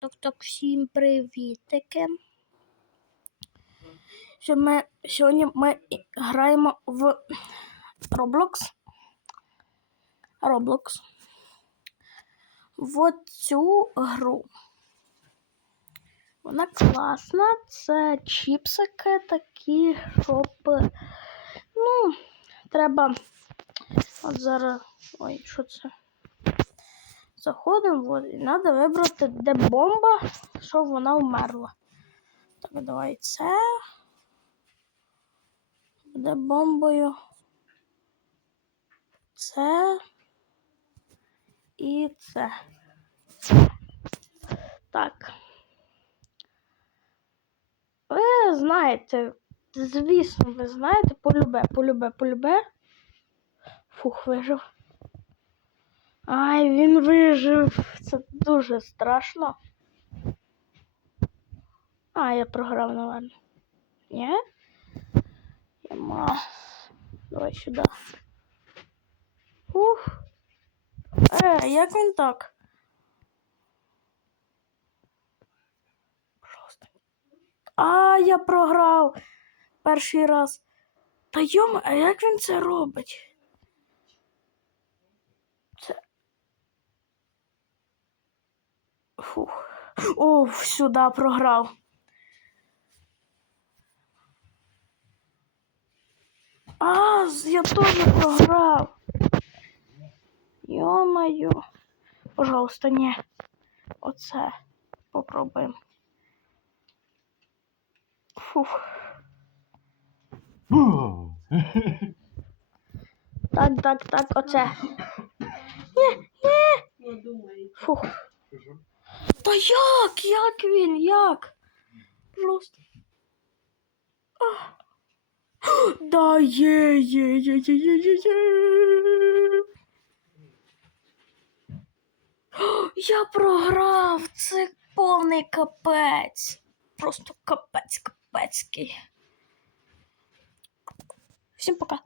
Так, всім привітики. Що ми, сьогодні ми граємо в Roblox. Roblox. В цю гру. Вона класна. Це чіпсики такі, щоб. Ну, треба. От зараз. Ой, що це? Заходимо, і треба вибрати, де бомба, щоб вона вмерла. Так, давай це. Буде бомбою. Це. І це. Так. Ви знаєте, звісно, ви знаєте, полюбе, полюбе, полюбе. Фух, вижив. Ай, він вижив. Це дуже страшно. А, я програв, напевно. Ні? Єма. Давай сюди. Ух. Е, як він так? Просто. А, я програв перший раз. Та йома, а як він це робить? Фух. О, сюди програв. А, я теж програв. Йо-моє. Пожалуйста, ні. Оце попробуємо. Фух. Так, так, так, оце. Ні, ні. Фух. Як? Як він? Як? Просто. Да, є, є, є, є, є, є, є. Я програв. Це повний капець. Просто капець капецький. Всім пока.